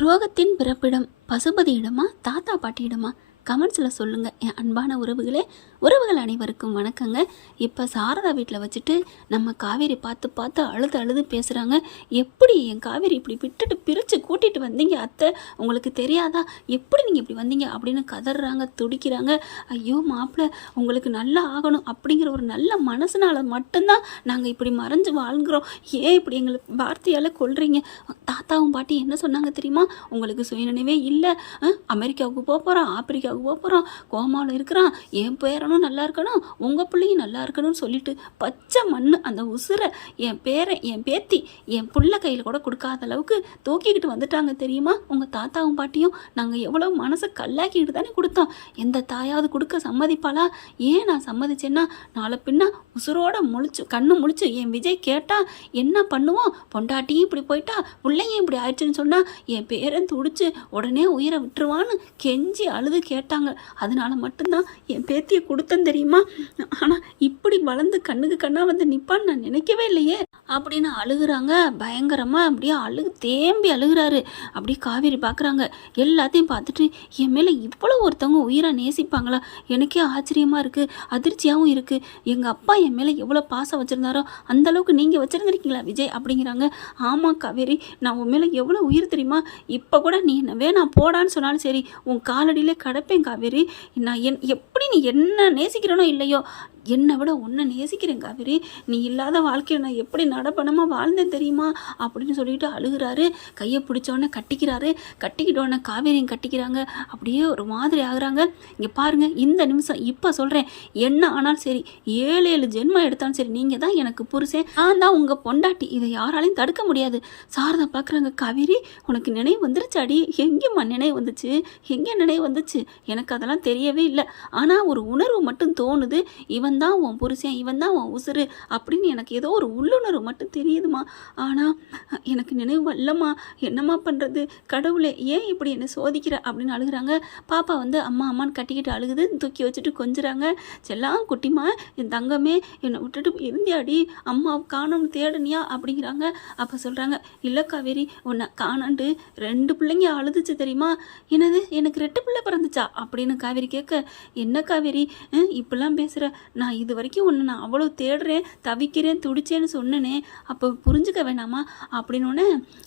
துரோகத்தின் பிறப்பிடம் பசுபதியிடமா தாத்தா பாட்டியிடமா? கமெண்ட்ஸில் சொல்லுங்கள் என் அன்பான உறவுகள் அனைவருக்கும் வணக்கங்க. இப்போ சாரதா வீட்டில் வச்சுட்டு நம்ம காவேரி பார்த்து அழுது பேசுகிறாங்க. எப்படி என் காவேரி இப்படி விட்டுட்டு பிரித்து கூட்டிகிட்டு வந்தீங்க அத்தை, உங்களுக்கு தெரியாதா? எப்படி நீங்கள் இப்படி வந்தீங்க அப்படின்னு கதறாங்க, துடிக்கிறாங்க. ஐயோ மாப்பிள்ளை, உங்களுக்கு நல்லா ஆகணும் அப்படிங்கிற ஒரு நல்ல மனசுனால மட்டும்தான் நாங்கள் இப்படி மறைஞ்சு வாழ்கிறோம். ஏன் இப்படி எங்களை வார்த்தையால் கொள்றீங்க? தாத்தாவும் பாட்டி என்ன சொன்னாங்க தெரியுமா? உங்களுக்கு சுயநினைவே இல்லை, அமெரிக்காவுக்கு போகிறோம், ஆப்பிரிக்காவுக்கு போகிறோம், கோமாவில் இருக்கிறான், என் பேரனும் நல்லா இருக்கணும், உங்கள் பிள்ளையும் நல்லா இருக்கணும்னு சொல்லிட்டு பச்சை மண் அந்த உசுரை என் பேரன் என் பேத்தி என் புள்ள கையில் கூட கொடுக்காத அளவுக்கு தூக்கிக்கிட்டு வந்துட்டாங்க தெரியுமா? உங்கள் தாத்தாவும் பாட்டியும் நாங்கள் எவ்வளோ மனசை கல்லாக்கிட்டு தானே கொடுத்தோம். எந்த தாயாவது கொடுக்க சம்மதிப்பாளா? ஏன் நான் சம்மதிச்சேன்னா நாளை பின்னா உசுரோட கண்ணு முழிச்சு என் விஜய் கேட்டால் என்ன பண்ணுவோம்? பொண்டாட்டியும் இப்படி போயிட்டா, பிள்ளையும் இப்படி ஆயிடுச்சுன்னு சொன்னால் என் பேரன் துடிச்சு உடனே உயிரை விட்டுருவான்னு கெஞ்சி அழுது கேட்டாங்க. அதனால மட்டும்தான் என் பேத்தியை கொடுத்தேன் தெரியுமா? ஆனால் இப்படி வளர்ந்து கண்ணுக்கு கண்ணா வந்து நிற்பான்னு நான் நினைக்கவே இல்லையே அப்படின்னு அழுகுறாங்க. பயங்கரமாக அப்படியே தேம்பி அழுகுறாரு. அப்படியே காவேரி பார்க்குறாங்க. எல்லாத்தையும் பார்த்துட்டு என் மேலே இவ்வளோ ஒருத்தவங்க உயிராக நேசிப்பாங்களா? எனக்கே ஆச்சரியமாக இருக்குது, அதிர்ச்சியாகவும் இருக்குது. எங்கள் அப்பா என் மேலே எவ்வளோ பாசம் வச்சுருந்தாரோ அந்தளவுக்கு நீங்கள் வச்சுருந்துருக்கீங்களா விஜய் அப்படிங்கிறாங்க. ஆமாம் காவேரி, நான் உன் மேலே எவ்வளோ உயிர் தெரியுமா? இப்போ கூட நீ என்ன வேணாம் போடான்னு சொன்னாலும் சரி உன் காலடியிலே கிடப்பேன் காவேரி. நான் எப்படி நீ என்ன நேசிக்கிறனோ இல்லையோ, என்னை விட உன்னை நேசிக்கிறேன் காவேரி. நீ இல்லாத வாழ்க்கையை நான் எப்படி நடப்பணமாக வாழ்ந்தேன் தெரியுமா அப்படின்னு சொல்லிட்டு அழுகிறாரு. கையை பிடிச்சோடனே கட்டிக்கிட்டோன்னே காவேரியும் கட்டிக்கிறாங்க. அப்படியே ஒரு மாதிரி ஆகுறாங்க. இங்கே பாருங்கள், இந்த நிமிஷம் இப்போ சொல்கிறேன், என்ன ஆனாலும் சரி, 7 ஜென்மம் எடுத்தாலும் சரி, நீங்கள் தான் எனக்கு புருஷன், நான் தான் உங்கள் பொண்டாட்டி. இதை யாராலையும் தடுக்க முடியாது. சாரதா பார்க்குறாங்க. காவேரி, உனக்கு நினைவு வந்துருச்சாடி? எங்கேம்மா நினைவு வந்துச்சு? எங்கே நினைவு வந்துச்சு? எனக்கு அதெல்லாம் தெரியவே இல்லை. ஆனால் ஒரு உணர்வு மட்டும் தோணுது, இவன் தான் உன் புருஷன், இவன் தான் உன் உசுறு அப்படின்னு எனக்கு ஏதோ ஒரு உள்ளுணர்வு மட்டும் தெரியுதுமா. ஆனால் எனக்கு நினைவு வரலம்மா. என்னம்மா பண்ணுறது? கடவுளே, ஏன் இப்படி என்னை சோதிக்கிற அப்படின்னு அழுகிறாங்க. பாப்பா வந்து அம்மான்னு கட்டிக்கிட்டு அழுகுது. தூக்கி வச்சுட்டு கொஞ்சுறாங்க. செல்லாம் குட்டிமா, என் தங்கமே, என்னை விட்டுட்டு இருந்தியாடி, அம்மா காணோம்னு தேடுனியா அப்படிங்கிறாங்க. அப்போ சொல்கிறாங்க, இல்லை காவேரி, உன்னை காணாண்டு 2 பிள்ளைங்க அழுதுச்சு தெரியுமா? என்னது, எனக்கு 2 பிள்ளை பிறந்துச்சா அப்படின்னு காவேரி கேட்க, என்ன காவேரி இப்படிலாம் பேசுகிற? நான் இது வரைக்கும் ஒன்று நான் அவ்வளோ தேடுறேன், தவிக்கிறேன், துடிச்சேன்னு சொன்னனே, அப்போ புரிஞ்சுக்க வேணாமா அப்படின்னோடனே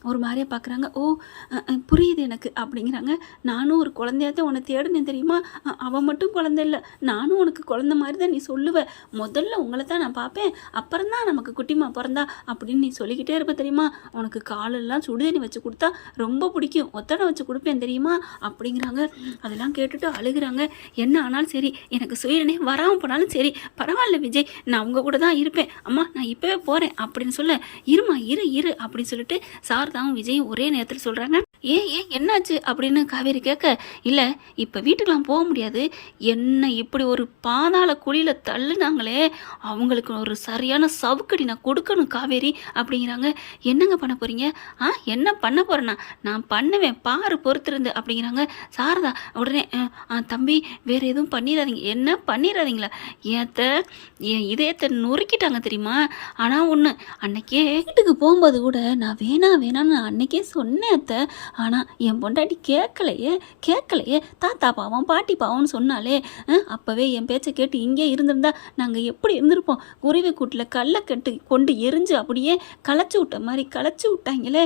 ஒரு மாதிரியாக பார்க்குறாங்க. ஓ புரியுது எனக்கு அப்படிங்கிறாங்க. நானும் ஒரு குழந்தையாத்தான் உன்னை தேடுனேன் தெரியுமா? அவன் மட்டும் குழந்தை இல்லை, நானும் உனக்கு குழந்தை மாதிரி தான் நீ சொல்லுவ. முதல்ல உங்களை தான் நான் பார்ப்பேன், அப்புறம்தான் நமக்கு குட்டிமா பிறந்தா அப்படின்னு நீ சொல்லிக்கிட்டே இருப்ப தெரியுமா? உனக்கு காலெல்லாம் சுடுதண்ணி வச்சு கொடுத்தா ரொம்ப பிடிக்கும், ஒத்தடை வச்சு கொடுப்பேன் தெரியுமா அப்படிங்கிறாங்க. அதெல்லாம் கேட்டுட்டு அழுகிறாங்க. என்ன ஆனாலும் சரி, எனக்கு சுயனே வராமல் போனாலும் சரி பரவாயில்ல விஜய், நான் உங்கள் கூட தான் இருப்பேன். அம்மா நான் இப்போவே போகிறேன் அப்படின்னு சொல்ல, இருமா இரு அப்படின்னு சொல்லிட்டு சாரதாவும் விஜயும் ஒரே நேரத்தில் சொல்கிறாங்க. ஏன் என்னாச்சு அப்படின்னு காவேரி கேட்க, இல்லை இப்போ வீட்டுக்கெலாம் போக முடியாது, என்ன இப்படி ஒரு பாதாள குழியில் தள்ளுனாங்களே, அவங்களுக்கு ஒரு சரியான சவுக்கடி நான் கொடுக்கணும் காவேரி அப்படிங்கிறாங்க. என்னங்க பண்ண போகிறீங்க? என்ன பண்ண போகிறேன்னா நான் பண்ணுவேன், பாரு பொறுத்திருந்து அப்படிங்கிறாங்க. சாரதா உடனே, தம்பி வேறு எதுவும் பண்ணிடாதீங்க. என்ன பண்ணிடாதீங்களா? என் இதயத்தை நொறுக்கிட்டாங்க தெரியுமா? ஆனால் ஒன்று, அன்னைக்கே வீட்டுக்கு போகும்போது கூட நான் வேணான்னு அன்னைக்கே சொன்னேன் அத்தை. ஆனால் என் பொண்டாட்டி கேட்கலையே. தாத்தா பாவம் பாட்டி பாவம்னு சொன்னாலே, அப்போவே என் பேச்சை கேட்டு இங்கே இருந்திருந்தா நாங்கள் எப்படி இருந்திருப்போம்? குருவி கூட்டில் கல்லை கொண்டு எரிஞ்சு அப்படியே களைச்சி விட்டாங்களே.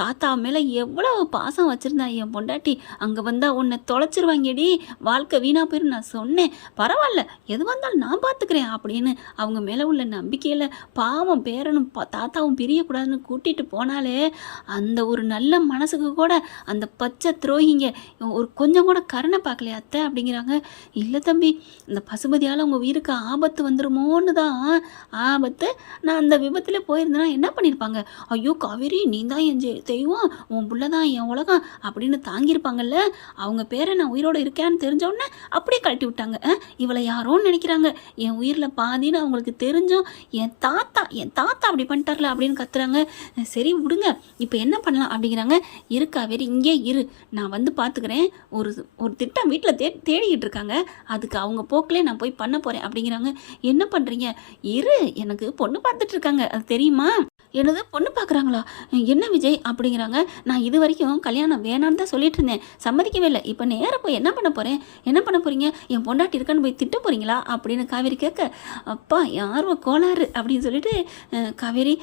தாத்தா மேலே எவ்வளோ பாசம் வச்சுருந்தா என் பொண்டாட்டி, அங்கே வந்தால் உன்னை தொலைச்சிருவாங்கடி, வாழ்க்கை வீணாக போயிடும். நான் சொன்னேன், பரவாயில்ல எது வந்தாலும் நான் பார்த்துக்கிறேன் அப்படின்னு அவங்க மேலே உள்ள நம்பிக்கையில் பாவம் பேரனும் தாத்தாவும் பிரியக்கூடாதுன்னு கூட்டிகிட்டு போனாலே, அந்த ஒரு நல்ல மனசுக்கு கூட அந்த பச்சை துரோகிங்க ஒரு கொஞ்சம் கூட கருணை பார்க்கலையா அத்தை அப்படிங்கிறாங்க. இல்லை தம்பி, இந்த பசுபதியால் உங்கள் உயிருக்கு ஆபத்து வந்துருமோன்னு தான் ஆபத்து. நான் அந்த விபத்தில் போயிருந்தேன்னா என்ன பண்ணியிருப்பாங்க? ஐயோ காவேரி, நீ தான் என் தெய்வம், உன் புள்ள தான் என் உலகம் அப்படின்னு தாங்கியிருப்பாங்கல்ல. அவங்க பேரை நான் உயிரோடு இருக்கேன்னு தெரிஞ்சோடனே அப்படியே கழட்டி விட்டாங்க. இவளை யாரோன்னு நினைக்கிறாங்க, என் உயிரில் பாதின்னு அவங்களுக்கு தெரிஞ்சும் என் தாத்தா அப்படி பண்ணிட்டார்ல அப்படின்னு கத்துறாங்க. சரி விடுங்க, இப்போ என்ன பண்ணலாம் அப்படிங்கிறாங்க. காவேரி இங்கே இரு, நான் வந்து பார்த்துக்கிறேன். ஒரு திட்டம் வீட்டில் தேடிக்கிட்டு இருக்காங்க, அதுக்கு அவங்க போக்கிலே நான் போய் பண்ண போகிறேன் அப்படிங்கிறாங்க. என்ன பண்ணுறீங்க? இரு, எனக்கு பொண்ணு பார்த்துட்டு இருக்காங்க, அது தெரியுமா? என்னது பொண்ணு பார்க்குறாங்களா? என்ன விஜய் அப்படிங்கிறாங்க. நான் இது வரைக்கும் கல்யாணம் வேணான்னு தான் சொல்லிட்டு இருந்தேன். சம்மதிக்கவே இல்ல. இப்போ நேரா போய் என்ன பண்ண போறேன்? என்ன பண்ண போறீங்க? என் பொண்டாட்டி இருக்கான்னு போய் திட்ட போறீங்களா? அப்படின்னு காவேரி கேட்க, அப்பா யாரோ கோளாறு அப்படின்னு சொல்லிட்டு காவேரி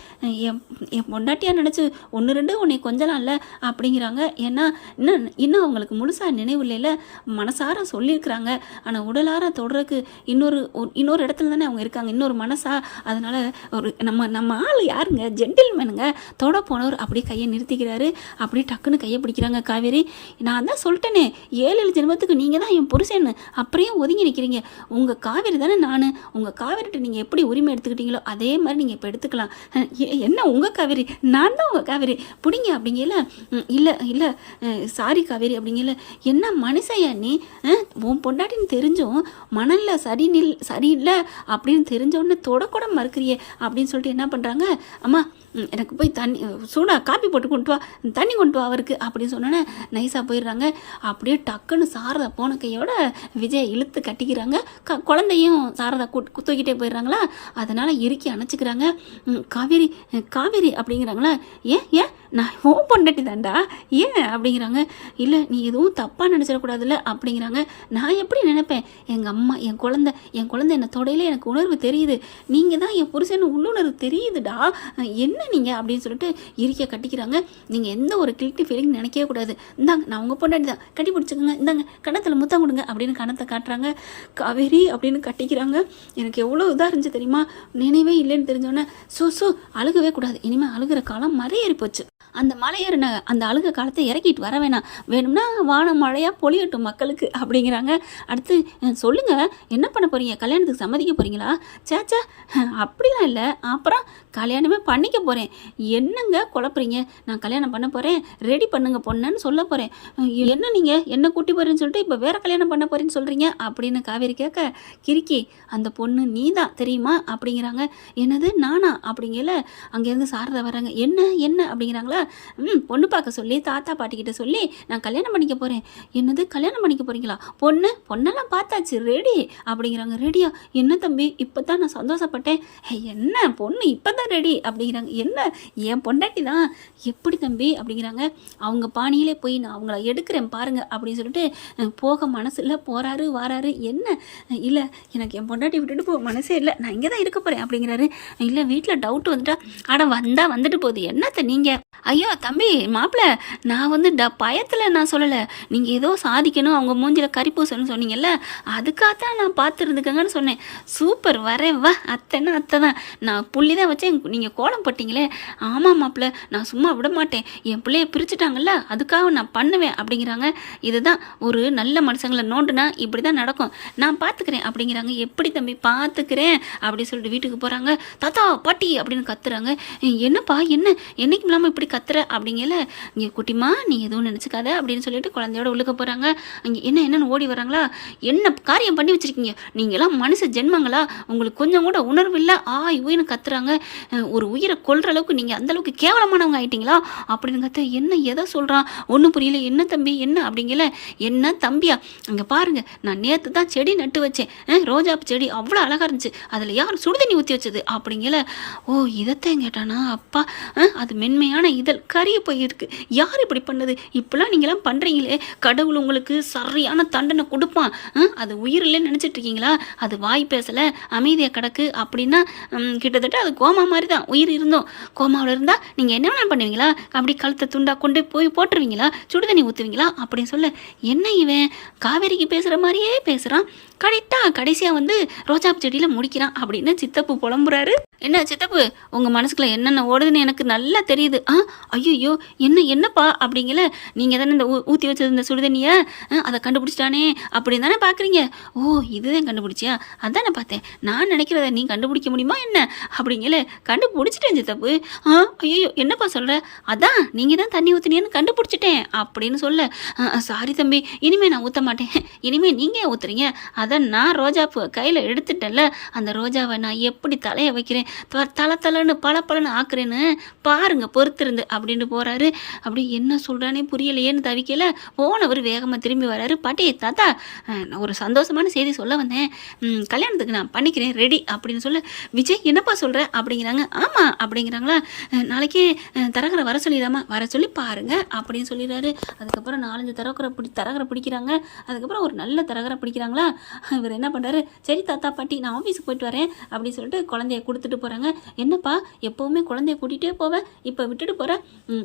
என் என் பொண்டாட்டியா நினச்சி 1 2 உன்னை கொஞ்சலாம்ல அப்படிங்கிறாங்க. ஏன்னா இன்னும் அவங்களுக்கு முழுசா நினைவு இல்லைல்ல. மனசார சொல்லியிருக்கிறாங்க. ஆனால் உடலார தொடுறதுக்கு இன்னொரு இடத்துல தானே அவங்க இருக்காங்க. இன்னொரு மனசா. அதனால ஒரு நம்ம ஆள் யாருங்க? ஜென்டில்மேனுங்க. தொட போனவர் அப்படியே கையை நிறுத்திக்கிறாரு. அப்படியே டக்குன்னு கையை பிடிக்கிறாங்க காவேரி. நான் தான் சொல்லிட்டேனே 7 ஜென்மத்துக்கு நீங்கள் தான் என் புருஷன்னு. அப்படியே ஒதுங்கி நிற்கிறீங்க. உங்கள் காவேரி தானே நான். உங்கள் காவேரிட்ட நீங்கள் எப்படி உரிமை எடுத்துக்கிட்டீங்களோ அதே மாதிரி நீங்கள் இப்போ எடுத்துக்கலாம். என்ன உங்கள் காவேரி? நான் தான் உங்கள் காவேரி பிடிங்க அப்படிங்கல. இல்லை சாரி காவேரி அப்படிங்கல. என்ன மனுஷையா நீ? உன் பொண்டாட்டின்னு தெரிஞ்சும் மணலில் சரியில்லை அப்படின்னு தெரிஞ்சோடனே தொடக்கூட மறுக்கிறியே அப்படின்னு சொல்லிட்டு என்ன பண்ணுறாங்க, அம்மா எனக்கு போய் தண்ணி சூடாக காப்பி போட்டு கொண்டு வா, தண்ணி கொண்டு வா அவருக்கு அப்படின்னு சொன்னோன்னே நைஸாக போயிடுறாங்க. அப்படியே டக்குன்னு சாரதா போன கையோட விஜய் இழுத்து கட்டிக்கிறாங்க. குழந்தையும் சாரதா தூக்கிட்டே போயிடுறாங்களா. அதனால் இறுக்கி அணைச்சிக்கிறாங்க. காவேரி காவேரி அப்படிங்கிறாங்களா. ஏன் நான் ஓன் பொண்டாட்டி தான்டா ஏன் அப்படிங்கிறாங்க. இல்லை நீ எதுவும் தப்பாக நினச்சிடக்கூடாதுல்ல அப்படிங்கிறாங்க. நான் எப்படி நினைப்பேன்? எங்கள் அம்மா என் குழந்தை என்னை தொடையில எனக்கு உணர்வு தெரியுது. நீங்கள் தான் என் புருஷன் உள்ளுணர்வு தெரியுதுடா. என்ன நீங்கள் அப்படின்னு சொல்லிட்டு இறுக்கிய கட்டிக்கிறாங்க. நீங்கள் எந்த ஒரு கில்ட்டி ஃபீலிங் நினைக்கவே கூடாது. இந்தாங்க நான் உங்கள் பொண்டாட்டி தான், கட்டி பிடிச்சிக்கோங்க, இந்தாங்க கணத்தில் முத்தம் கொடுங்க அப்படின்னு கணத்தை காட்டுறாங்க. காவேரி அப்படின்னு கட்டிக்கிறாங்க. எனக்கு எவ்வளோ இதாக இருந்துச்சு தெரியுமா? நினைவே இல்லைன்னு தெரிஞ்சோன்னே சோ அழுகவே கூடாது. இனிமேல் அழுகிற காலம் மறையேறி போச்சு. அந்த மலையேறின அந்த அழுக காலத்தை இறக்கிட்டு வர வேணும்னா வானம் மழையாக பொழியட்டும் மக்களுக்கு அப்படிங்கிறாங்க. அடுத்து சொல்லுங்கள் என்ன பண்ண போகிறீங்க? கல்யாணத்துக்கு சம்மதிக்க போகிறீங்களா? சேச்சா அப்படிலாம் இல்லை. அப்புறம் கல்யாணமே பண்ணிக்க போகிறேன். என்னங்க குழப்புறீங்க? நான் கல்யாணம் பண்ண போகிறேன், ரெடி பண்ணுங்க பொண்ணுன்னு சொல்ல போகிறேன். என்ன நீங்கள் என்ன கூட்டி போகிறேன்னு சொல்லிட்டு இப்போ வேறு கல்யாணம் பண்ண போகிறேன்னு சொல்கிறீங்க அப்படின்னு காவேரி கேட்க, கிறுக்கி அந்த பொண்ணு நீ தான் தெரியுமா அப்படிங்கிறாங்க. என்னது நானா அப்படிங்கல. அங்கேருந்து சாரதா வராங்க. என்ன அப்படிங்கிறாங்களா. பொண்ணு பார்க்க சொல்லி தாத்தா பாட்டிக்கிட்ட சொல்லி நான் கல்யாணம் பண்ணிக்க போகிறேன். என்னது கல்யாணம் பண்ணிக்க போகிறீங்களா? பொண்ணெல்லாம் பார்த்தாச்சு, ரெடி அப்படிங்கிறாங்க. ரெடியா? என்ன தம்பி இப்போ தான் நான் சந்தோஷப்பட்டேன். என்ன பொண்ணு இப்போ தான் ரெடி அப்படிங்கிறாங்க. என்ன என் பொண்டாட்டி தான். எப்படி தம்பி அப்படிங்கிறாங்க. அவங்க பாணியிலே போய் நான் அவங்கள எடுக்கிறேன் பாருங்க அப்படின்னு சொல்லிட்டு போக மனசு இல்லை. போகிறாரு வாராரு. என்ன இல்லை எனக்கு என் பொண்டாட்டி விட்டுட்டு போக மனசே இல்லை, நான் இங்கே தான் இருக்க போகிறேன் அப்படிங்கிறாரு. இல்லை வீட்டில் டவுட் வந்துட்டா வந்துட்டு போகுது. என்னத்த நீங்கள்? ஐயோ தம்பி மாப்பிள்ளை நான் பயத்தில் நான் சொல்லலை. நீங்கள் ஏதோ சாதிக்கணும், அவங்க மூஞ்சில் கறி பூசணும்னு சொன்னீங்கல்ல, அதுக்காகத்தான் நான் பார்த்துருந்துக்கங்கன்னு சொன்னேன். சூப்பர் வரேன் வா. அத்தைன்னா அத்தை தான். நான் புள்ளி தான் வச்சேன், நீங்கள் கோலம் போட்டிங்களே. ஆமாம் மாப்பிள்ளை நான் சும்மா விட மாட்டேன். என் பிள்ளைய பிரிச்சுட்டாங்கல்ல அதுக்காக நான் பண்ணுவேன் அப்படிங்கிறாங்க. இதுதான் ஒரு நல்ல மனுஷங்களை நோண்டுனா இப்படி தான் நடக்கும். நான் பார்த்துக்கிறேன் அப்படிங்கிறாங்க. எப்படி தம்பி பார்த்துக்கிறேன் அப்படின்னு சொல்லிட்டு வீட்டுக்கு போகிறாங்க. தாத்தா பாட்டி அப்படின்னு கத்துறாங்க. என்னப்பா என்னைக்கும் இல்லாமல் இப்படி கத்துற அப்படிங்கல. இங்கே குட்டிமா நீ எதுவும் நினச்சிக்காத அப்படின்னு சொல்லிட்டு குழந்தையோட உள்ளுக்க போகிறாங்க. அங்கே என்னன்னு ஓடி வராங்களா. என்ன காரியம் பண்ணி வச்சுருக்கீங்க? நீங்களாம் மனுஷ ஜென்மங்களா? உங்களுக்கு கொஞ்சம் கூட உணர்வு இல்லை. இவன்னு கத்துறாங்க. ஒரு உயிரை கொல்ற அளவுக்கு நீங்கள் அந்தளவுக்கு கேவலமானவங்க ஆயிட்டீங்களா அப்படின்னு கத்த. என்ன எதை சொல்கிறான் ஒன்றும் புரியல. என்ன தம்பி என்ன அப்படிங்கல. என்ன தம்பியா? அங்கே பாருங்க நான் நேற்று தான் செடி நட்டு வச்சேன். ரோஜாப்பு செடி அவ்வளோ அழகாக இருந்துச்சு. அதில் யார் சுடுதண்ணி ஊற்றி வச்சது அப்படிங்கல. இதைத்தான் கேட்டானா? அப்பா அது மென்மையான இதழ் கரிய போயிருக்கு. யார் இப்படி பண்ணது? இப்பெல்லாம் நீங்களாம் பண்ணுறீங்களே, கடவுள் உங்களுக்கு சரியான தண்டனை கொடுப்பான். அது உயிர் இல்லைன்னு நினச்சிட்டு இருக்கீங்களா? அது வாய் பேசலை அமைதியாக கிடக்கு அப்படின்னா கிட்டத்தட்ட அது கோமா மாதிரி தான். உயிர் இருந்தோம் கோமாவில் இருந்தால் நீங்கள் என்ன வேணாலும் பண்ணுவீங்களா? அப்படி கழுத்தை துண்டா கொண்டு போய் போட்டுருவீங்களா? சுடுதண்ணி ஊற்றுவீங்களா அப்படின்னு சொல்ல. என்ன இவன் காவேரிக்கு பேசுகிற மாதிரியே பேசுகிறான். கடைசியாக ரோஜாப்பு செடியில் முடிக்கிறான் அப்படின்னு சித்தப்பு புலம்புறாரு. என்ன சித்தப்பு உங்கள் மனசுக்குள்ள என்னென்ன ஓடுதுன்னு எனக்கு நல்லா தெரியுது. ஐயோ என்னப்பா அப்படிங்கல. நீங்கள் தானே இந்த ஊற்றி வச்சது இந்த சுடுதண்ணியை அதை கண்டுபிடிச்சிட்டானே அப்படின்னு தானே பார்க்குறீங்க. இதுதான் கண்டுபிடிச்சியா? அதான் நான் பார்த்தேன். நான் நினைக்கிறத நீ கண்டுபிடிக்க முடியுமா என்ன அப்படிங்கல. கண்டுபிடிச்சிட்டேன் சித்தப்பு. ஐயோ என்னப்பா சொல்கிற? அதான் நீங்கள் தான் தண்ணி ஊற்றுனீன்னு கண்டுபிடிச்சிட்டேன் அப்படின்னு சொல்ல. சாரி தம்பி இனிமேல் நான் ஊற்ற மாட்டேன். இனிமேல் நீங்கள் ஊற்றுறீங்க. அதான் நான் ரோஜாப்பூ கையில் எடுத்துட்டேன்ல, அந்த ரோஜாவை நான் எப்படி தலையை வைக்கிறேன் தலை தலைன்னு பல ஆக்குறேன்னு பாருங்க பொறுத்திருந்து அப்படின்னு போகிறாரு. அப்படி என்ன சொல்கிறானே புரியலையேன்னு தவிக்கல. போனவர் வேகமாக திரும்பி வராரு. பாட்டி தாத்தா நான் ஒரு சந்தோஷமான செய்தி சொல்ல வந்தேன். கல்யாணத்துக்கு நான் பண்ணிக்கிறேன் ரெடி அப்படின்னு சொல்ல, விஜய் என்னப்பா சொல்கிற அப்படிங்கிறாங்க. ஆமாம் அப்படிங்கிறாங்களா. நாளைக்கே தரகரை வர சொல்லிடாமா, வர சொல்லி பாருங்க அப்படின்னு சொல்லிடுறாரு. அதுக்கப்புறம் 4-5 தரகரை பிடிக்கிறாங்க. அதுக்கப்புறம் ஒரு நல்ல தரகரை பிடிக்கிறாங்களா. இவர் என்ன பண்ணுறாரு, சரி தாத்தா பாட்டி நான் ஆஃபீஸுக்கு போயிட்டு வரேன் அப்படின்னு சொல்லிட்டு குழந்தைய கொடுத்துட்டு போகிறாங்க. என்னப்பா எப்போவுமே குழந்தைய கூட்டிகிட்டே போவேன், இப்போ விட்டுட்டு போகிறேன்.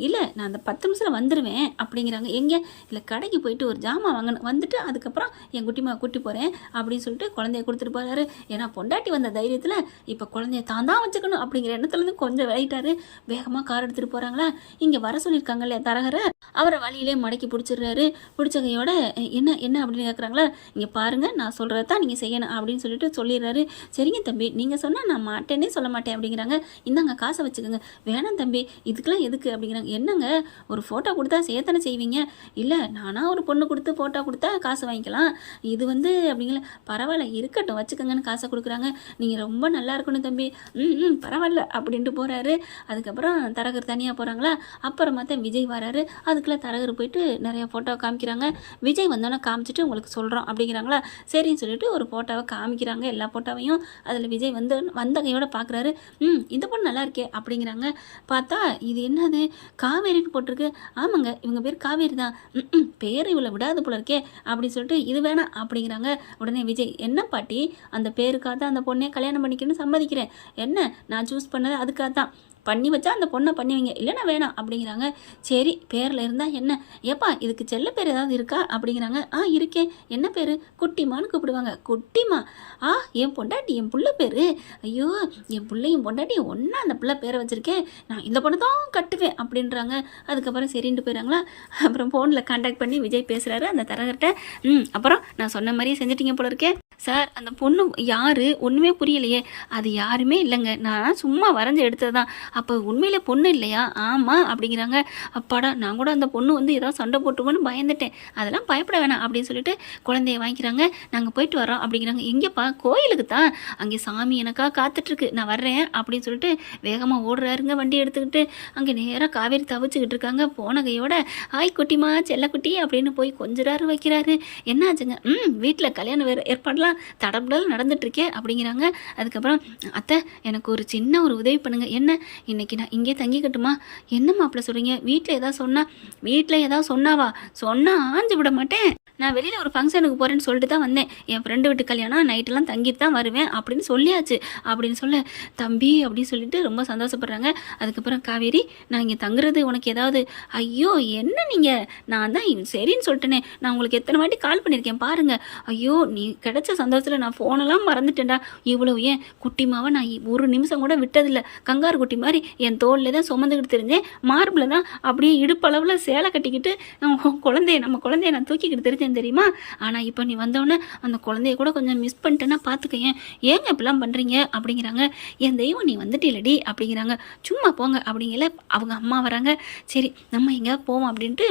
இல்லை நான் அந்த 10 நிமிஷத்தில் வந்துடுவேன் அப்படிங்கிறாங்க. எங்கே, இல்லை கடைக்கு போயிட்டு ஒரு ஜாமான் வாங்கணும், வந்துட்டு அதுக்கப்புறம் என் குட்டிமா கூட்டி போகிறேன் அப்படின்னு சொல்லிட்டு குழந்தைய கொடுத்துட்டு போகிறாரு. ஏன்னா பொண்டாட்டி வந்த தைரியத்தில் இப்போ குழந்தைய தான் வச்சுக்கணும் அப்படிங்கிற எண்ணத்துலேருந்து கொஞ்சம் விளையிட்டாரு. வேகமாக கார் எடுத்துகிட்டு போகிறாங்களா. இங்கே வர சொல்லியிருக்காங்க இல்லையா தரகரை, அவரை வழியிலே மடக்கி பிடிச்சிடுறாரு. பிடிச்ச கையோட என்ன என்ன அப்படின்னு கேட்குறாங்களா. இங்கே பாருங்கள் நான் சொல்கிறத தான் நீங்கள் செய்யணும் அப்படின்னு சொல்லிட்டு சொல்லிடுறாரு. சரிங்க தம்பி நீங்கள் சொன்னால் நான் மாட்டேன்னே சொல்ல மாட்டேன் அப்படிங்கிறாங்க. இந்தாங்க காசை வச்சுக்கோங்க. வேணாம் தம்பி இதுக்கெல்லாம் எதுக்கு அப்படிங்கிறாங்க. என்னங்க ஒரு ஃபோட்டோ கொடுத்தா செய்யத்தானே செய்வீங்க. இல்லை நானாக ஒரு பொண்ணு கொடுத்து ஃபோட்டோ கொடுத்தா காசு வாங்கிக்கலாம், இது அப்படிங்கல. பரவாயில்ல இருக்கட்டும் வச்சுக்கோங்கன்னு காசை கொடுக்குறாங்க. நீங்கள் ரொம்ப நல்லா இருக்கணும் தம்பி. பரவாயில்ல அப்படின்ட்டு போகிறாரு. அதுக்கப்புறம் தரகர் தனியாக போகிறாங்களா. அப்புறமா தான் விஜய் வராரு. அதுக்குள்ளே தரகர் போயிட்டு நிறையா ஃபோட்டோ காமிக்கிறாங்க. விஜய் வந்தோன்னே காமிச்சிட்டு உங்களுக்கு சொல்கிறோம் அப்படிங்கிறாங்களா. சரின்னு சொல்லிட்டு ஒரு ஃபோட்டோவை காமிக்கிறாங்க, எல்லா ஃபோட்டோவையும். அதில் விஜய் வந்த கையோட பார்க்குறாரு. இந்த பொண்ணு நல்லா இருக்கே அப்படிங்கிறாங்க. பார்த்தா இது என்னது காவேரின்னு போட்டிருக்கு. ஆமாங்க இவங்க பேர் காவேரி தான். பேர் இவளை விடாது போல இருக்கே அப்படின்னு சொல்லிட்டு இது வேணாம் அப்படிங்கிறாங்க. உடனே விஜய் என்ன பாட்டி அந்த பேருக்காக தான் அந்த பொண்ணே கல்யாணம் பண்ணிக்கணும்னு சம்மதிக்கிறேன். என்ன நான் சூஸ் பண்ணது அதுக்காக தான், பண்ணி வச்சா அந்த பொண்ணை பண்ணுவீங்க, இல்லைன்னா வேணாம் அப்படிங்கிறாங்க. சரி பேரில் இருந்தால் என்ன, ஏப்பா இதுக்கு செல்ல பேர் ஏதாவது இருக்கா அப்படிங்கிறாங்க. இருக்கே, என்ன பேர், குட்டிமான்னு கூப்பிடுவாங்க. குட்டிமா, என் பொண்டாட்டி என் புள்ள பேர். ஐயோ என் பிள்ளையும் பொண்டாட்டியும் ஒன்றா அந்த பிள்ளை பேரை வச்சுருக்கேன், நான் இந்த பொண்ணை தான் கட்டுவேன் அப்படின்றாங்க. அதுக்கப்புறம் சரின்ட்டு போயிடறாங்களா. அப்புறம் ஃபோனில் கான்டாக்ட் பண்ணி விஜய் பேசுகிறாரு அந்த தரகர்கிட்ட. அப்புறம் நான் சொன்ன மாதிரியே செஞ்சிட்டிங்க போல இருக்கேன் சார். அந்த பொண்ணு யார் ஒன்றுமே புரியலையே. அது யாருமே இல்லைங்க, நான் சும்மா வரைஞ்சி எடுத்தது தான். அப்போ உண்மையிலே பொண்ணு இல்லையா. ஆமாம் அப்படிங்கிறாங்க. அப்பாடா நான் கூட அந்த பொண்ணு ஏதாவது சண்டை போட்டுவோன்னு பயந்துட்டேன், அதெல்லாம் பயப்பட வேணாம் அப்படின்னு சொல்லிட்டு குழந்தைய வாங்கிக்கிறாங்க. நாங்கள் போயிட்டு வரோம் அப்படிங்கிறாங்க. எங்கேப்பா, கோயிலுக்கு தான், அங்கே சாமி எனக்காக காத்துட்ருக்கு நான் வர்றேன் அப்படின்னு சொல்லிட்டு வேகமாக ஓடுறாருங்க வண்டி எடுத்துக்கிட்டு. அங்கே நேராக காவேரி தவிச்சுக்கிட்டு இருக்காங்க. போன கையோட ஆய் குட்டிமா செல்லக்குட்டி அப்படின்னு போய் கொஞ்சிறாரு வைக்கிறாரு. என்னாச்சுங்க, வீட்டில் கல்யாணம் வேறு ஏற்பாடெலாம் தடபுடல் நடந்துட்டுருக்கேன் அப்படிங்கிறாங்க. அதுக்கப்புறம் அத்தை எனக்கு ஒரு சின்ன ஒரு உதவி பண்ணுங்கள். என்ன, இன்னைக்கு நான் இங்கே தங்கிக்கட்டுமா. என்ன மாப்பிள்ள சொல்கிறீங்க, வீட்டில் ஏதாவது சொன்னாவா, சொன்னால் ஆஞ்சு விட மாட்டேன். நான் வெளியில் ஒரு ஃபங்க்ஷனுக்கு போகிறேன்னு சொல்லிட்டு தான் வந்தேன். என் ஃப்ரெண்டு வீட்டு கல்யாணம் நைட்டெல்லாம் தங்கிட்டு தான் வருவேன் அப்படின்னு சொல்லியாச்சு அப்படின்னு சொல்ல, தம்பி அப்படின்னு சொல்லிட்டு ரொம்ப சந்தோஷப்படுறாங்க. அதுக்கப்புறம் காவேரி நான் இங்கே தங்குறது உனக்கு ஏதாவது, ஐயோ என்ன நீங்கள், நான் தான் சரின்னு சொல்லிட்டேனே, நான் உங்களுக்கு எத்தனை வாட்டி கால் பண்ணியிருக்கேன் பாருங்கள். ஐயோ நீ கிடைச்ச சந்தோஷத்தில் நான் ஃபோனெல்லாம் மறந்துட்டேன்டா. இவ்வளோ ஏன் குட்டிமாவை நான் ஒரு நிமிஷம் கூட விட்டதில்லை. கங்காரு குட்டி மாதிரி என் தோளில் தான் சுமந்துக்கிட்டு தெரிஞ்சேன், மார்பில் தான் அப்படியே இடுப்பளவில் சேலை கட்டிக்கிட்டு நம்ம குழந்தைய நான் தூக்கிக்கிட்டு தெரிஞ்சேன் தெரியுமா. ஆனால் இப்போ நீ வந்தோடனே அந்த குழந்தைய கூட கொஞ்சம் மிஸ் பண்ணிட்டேன்னா பார்த்துக்கேன், ஏங்க இப்படிலாம் பண்ணுறீங்க அப்படிங்கிறாங்க. என் தெய்வம் நீ வந்துட்டீலடி அப்படிங்கிறாங்க. சும்மா போங்க அப்படிங்கல. அவங்க அம்மா வராங்க. சரி நம்ம எங்கேயாவது போவோம் அப்படின்ட்டு,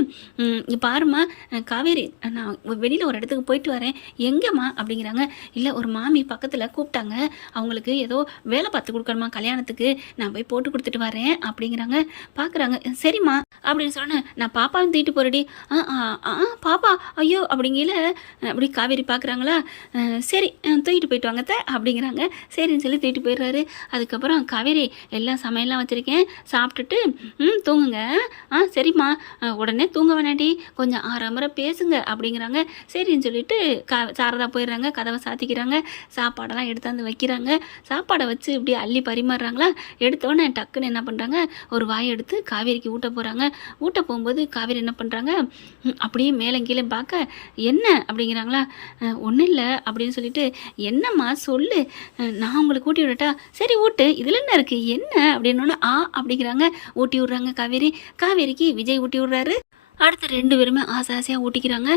பாருமா காவேரி நான் வெளியில் ஒரு இடத்துக்கு போயிட்டு வரேன். எங்கேம்மா அப்படிங்கிறாங்க. இல்லை ஒரு மாமி பக்கத்தில் கூப்பிட்டாங்க, அவங்களுக்கு ஏதோ வேலை பார்த்து கொடுக்கணுமா கல்யாணத்துக்கு, நான் போய் போட்டு கொடுத்துட்டு வரேன் அப்படிங்கிறாங்க. பார்க்குறாங்க. சரிம்மா அப்படின்னு சொன்னேன். நான் பாப்பாவும் தூக்கிட்டு போகிறடி. பாப்பா ஐயோ அப்படிங்கல. அப்படி காவேரி பார்க்குறாங்களா. சரி தூக்கிட்டு போயிட்டு வாங்கத்த அப்படிங்கிறாங்க. சரின்னு சொல்லி தூக்கிட்டு போயிடுறாரு. அதுக்கப்புறம் காவேரி எல்லாம் சமையல்லாம் வச்சுருக்கேன், சாப்பிட்டுட்டு தூங்குங்க. சரிம்மா உடனே தூங்க வேணாடி, கொஞ்சம் ஆறாமரை பேசுங்க அப்படிங்கிறாங்க. சரின்னு சொல்லிட்டு சாரதா போயிடுறாங்க. கதவை சாத்திக்கிறாங்க. சாப்பாடெல்லாம் எடுத்தாந்து வைக்கிறாங்க. சாப்பாடை வச்சு இப்படி அள்ளி பரிமாறுறாங்களா. எடுத்தோடனே டக்குன்னு என்ன பண்ணுறாங்க, ஒரு வாயை எடுத்து காவேரிக்கு ஊட்ட போகிறாங்க. ஊட்ட போகும்போது காவேரி என்ன பண்ணுறாங்க, அப்படியே மேலே கீழே பார்க்க என்ன அப்படிங்கிறாங்களா. ஒன்றும் இல்லை அப்படின்னு சொல்லிட்டு, என்னம்மா சொல்லு, நான் உங்களுக்கு ஊட்டி விடட்டா. சரி ஊட்டு, இதில் என்ன இருக்குது என்ன அப்படின்னோன்னா அப்படிங்கிறாங்க. ஊட்டி விட்றாங்க காவேரிக்கு விஜய் ஊட்டி விட்றாரு. அடுத்து 2 பேருமே ஆசை ஆசையாக ஊட்டிக்கிறாங்க.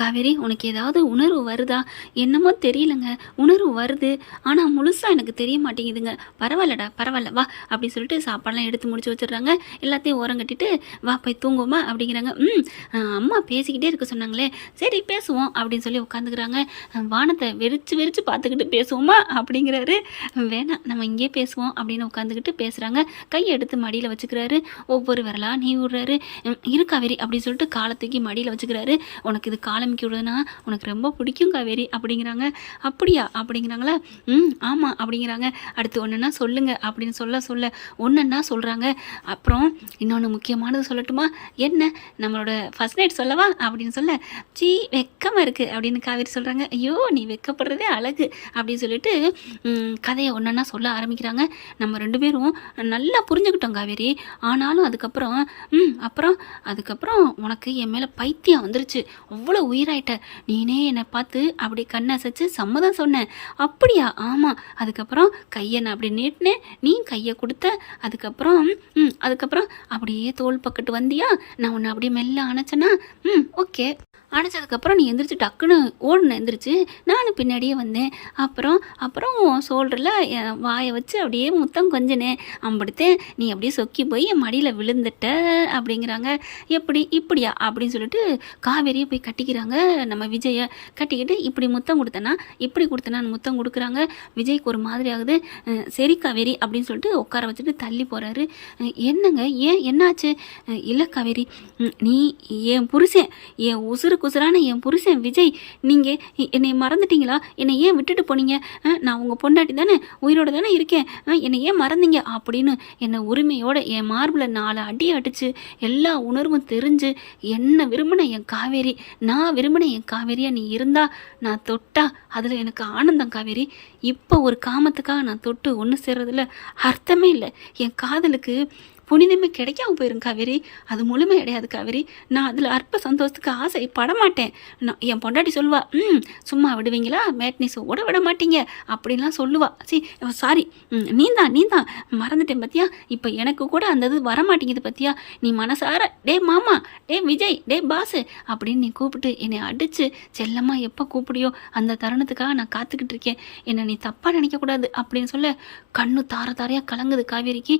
காவேரி உனக்கு ஏதாவது உணர்வு வருதா? என்னமோ தெரியலங்க. உணர்வு வருது. ஆனால் முழுசாக எனக்கு தெரிய மாட்டேங்குதுங்க. பரவாயில்லடா பரவாயில்ல வா அப்படி சொல்லிட்டு சாப்பாடெலாம் எடுத்து முடிச்சு வச்சிடுறாங்க. எல்லாத்தையும் ஓரம் கட்டிட்டு வா போய் தூங்குவோமா அப்படிங்கிறாங்க. அம்மா பேசிக்கிட்டே இருக்க சொன்னாங்களே, சரி பேசுவோம் அப்படின்னு சொல்லி உட்காந்துக்கிறாங்க. வானத்தை வெறிச்சு வெறிச்சு பார்த்துக்கிட்டு பேசுவோமா அப்படிங்கிறாரு. வேணாம் நம்ம இங்கே பேசுவோம் அப்படின்னு உட்காந்துக்கிட்டு பேசுகிறாங்க. கையை எடுத்து மடியில் வச்சுக்கிறாரு. ஒவ்வொரு விரலாக நீ விடுறாரு. இரு காவேரி அப்படி சொல்லிட்டு காலை தூக்கி மடியில் வச்சுக்கிறாரு. உனக்கு இது காலமிக்கி விடுதுன்னா உனக்கு ரொம்ப பிடிக்கும் காவேரி அப்படிங்கிறாங்க. அப்படியா அப்படிங்கிறாங்களா? ஆமாம் அப்படிங்கிறாங்க. அடுத்து ஒன்றுன்னா சொல்லுங்க அப்படின்னு சொல்ல ஒன்றுன்னா சொல்கிறாங்க. அப்புறம் இன்னொன்று முக்கியமானது சொல்லட்டுமா? என்ன நம்மளோட ஃபர்ஸ்ட் நைட் சொல்லவா அப்படின்னு சொல்ல, சீ வெக்கமாக இருக்குது அப்படின்னு காவேரி சொல்கிறாங்க. ஐயோ நீ வெக்கப்படுறதே அழகு அப்படின்னு சொல்லிட்டு கதையை ஒன்றா சொல்ல ஆரம்பிக்கிறாங்க. நம்ம 2 பேரும் நல்லா புரிஞ்சுக்கிட்டோம் காவேரி. ஆனாலும் அதுக்கப்புறம் உனக்கு என் மேலே பைத்தியம் வந்துருச்சு. அவ்வளோ உயிராயிட்ட. நீனே என்னை பார்த்து அப்படி கண்ணை அசைச்சு சம்மதம் சொன்னேன். அப்படியா? ஆமாம். அதுக்கப்புறம் கையை நான் அப்படி நீட்டினேன். நீ கையை கொடுத்த. அதுக்கப்புறம் அப்படியே தோள் பக்கத்து வந்தியா? நான் உன்னை அப்படியே மெல்ல அணைச்சேன்னா ஓகே. அணைச்சதுக்கப்புறம் நீ எந்திரிச்சு டக்குன்னு ஓடுன எந்திரிச்சு நானும் பின்னாடியே வந்தேன். அப்புறம் சோல்டரில் என் வாயை வச்சு அப்படியே முத்தம் கொஞ்சனேன். அம்பிடுத்தேன். நீ அப்படியே சொக்கி போய் என் மடியில் விழுந்துட்ட அப்படிங்கிறாங்க. எப்படி இப்படியா அப்படின்னு சொல்லிட்டு காவேரியை போய் கட்டிக்கிறாங்க. நம்ம விஜயை கட்டிக்கிட்டு இப்படி முத்தம் கொடுத்தனா இப்படி கொடுத்தனான்னு முத்தம் கொடுக்குறாங்க. விஜய்க்கு ஒரு மாதிரி ஆகுது. சரி காவேரி அப்படின்னு சொல்லிட்டு உட்கார வச்சுட்டு தள்ளி போகிறாரு. என்னங்க ஏன் என்னாச்சு? இல்லை காவேரி, நீ என் புருஷன், என் உசுரான என் புருஷன் விஜய், நீங்கள் என்னை மறந்துட்டீங்களா? என்னை ஏன் விட்டுட்டு போனீங்க? நான் உங்கள் பொண்டாட்டி தானே, உயிரோடு தானே இருக்கேன், என்னை ஏன் மறந்தீங்க அப்படின்னு என்னை உரிமையோடு என் மார்பில் 4 அடி அடித்து எல்லா உணர்வும் தெரிஞ்சு என்ன விரும்பின என் காவேரி, நான் விரும்பின என் காவேரியாக நீ இருந்தா, நான் தொட்டா அதில் எனக்கு ஆனந்தம் காவேரி. இப்போ ஒரு காமத்துக்காக நான் தொட்டு ஒன்று சேர்றதில்ல அர்த்தமே இல்லை. என் காதலுக்கு புனிதமே கிடைக்காம போயிரும் காவேரி. அது முழுமை அடையாது காவேரி. நான் அதில் அற்ப சந்தோஷத்துக்கு ஆசைப்பட மாட்டேன். நான் என் பொண்டாட்டி சொல்லுவா, சும்மா விடுவீங்களா, மேட்னிஸ் ஓட விட மாட்டீங்க அப்படின்லாம் சொல்லுவா. சாரி, நீ தான் மறந்துட்டேன் பத்தியா. இப்போ எனக்கு கூட அந்த இது வரமாட்டேங்குது பத்தியா. நீ மனசார டே மாமா, டே விஜய், டே பாஸு அப்படின்னு நீ கூப்பிட்டு என்னை அடித்து செல்லம்மா எப்போ கூப்பிடியோ அந்த தருணத்துக்காக நான் காத்துக்கிட்டு இருக்கேன். என்னை நீ தப்பாக நினைக்கக்கூடாது அப்படின்னு சொல்ல கண்ணு தாரையாக கலங்குது காவேரிக்கு.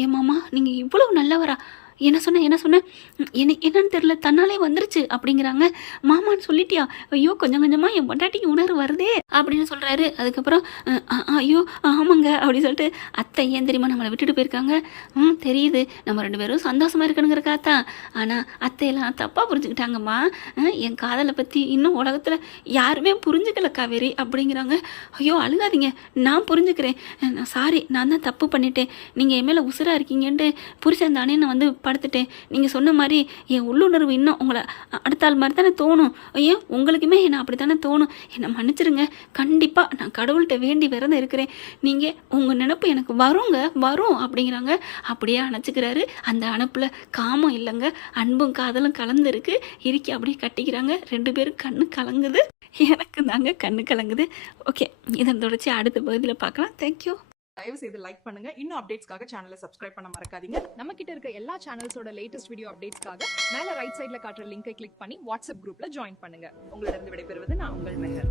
ஏமாமா நீங்கள் இவ்வளவு நல்லவரா? என்ன சொன்னேன் என்னன்னு தெரியல, தன்னாலே வந்துருச்சு அப்படிங்கிறாங்க. மாமான்னு சொல்லிட்டியா? ஐயோ கொஞ்சம் கொஞ்சமாக என் பொண்டாட்டிக்கு உணர்வு வருதே அப்படின்னு சொல்கிறாரு. அதுக்கப்புறம் ஐயோ ஆமாங்க அப்படின்னு சொல்லிட்டு, அத்தை ஏன் தெரியுமா நம்மளை விட்டுட்டு போயிருக்காங்க? தெரியுது, நம்ம 2 பேரும் சந்தோஷமாக இருக்கணுங்கிறக்காத்தான். ஆனால் அத்தையெல்லாம் தப்பாக புரிஞ்சுக்கிட்டாங்கம்மா. என் காதலை பற்றி இன்னும் உலகத்தில் யாருமே புரிஞ்சுக்கல காவேரி அப்படிங்கிறாங்க. ஐயோ அழுகாதீங்க, நான் புரிஞ்சுக்கிறேன். சாரி, நான் தான் தப்பு பண்ணிட்டேன். நீங்கள் என் மேலே உசுராக இருக்கீங்கன்ட்டு புருஷன் தானே நான் வந்து படுத்துட்டேன். நீங்கள் சொன்ன மாதிரி என் உள்ளுணர்வு இன்னும் உங்களை அடுத்த ஆள் மாதிரி தானே தோணும். ஏன் உங்களுக்குமே என்ன அப்படி தானே தோணும். என்னை மன்னிச்சிருங்க. கண்டிப்பாக நான் கடவுள்கிட்ட வேண்டி விரதம் இருக்கிறேன். நீங்கள் உங்கள் நினப்பு எனக்கு வரும் அப்படிங்கிறாங்க. அப்படியே அணைச்சிக்கிறாரு. அந்த அணைப்பில் காமம் இல்லைங்க, அன்பும் காதலும் கலந்துருக்கு. இறுக்கி அப்படியே கட்டிக்கிறாங்க. 2 பேரும் கண்ணு கலங்குது. எனக்கு தாங்க கண்ணு கலங்குது. ஓகே, இதன் தொடர்ச்சி அடுத்த பகுதியில் பார்க்கலாம். தேங்க்யூ. தயவு செய்து லைக் பண்ணுங்க. இன்னும் அப்டேட்ஸ்க்காக சேனலை சப்ஸ்கிரைப் பண்ண மறக்காதீங்க. நம்ம கிட்ட இருக்க எல்லா சேனல்ஸோட லேட்டஸ்ட் வீடியோ அப்டேட்ஸ்க்காக மேல ரைட் சைடுல காட்டுற லிங்கை கிளிக் பண்ணி வாட்ஸ்அப் குரூப்ல ஜாயின் பண்ணுங்க. உங்களிடம் விடைபெறுவது நான் உங்கள் மெஹர்.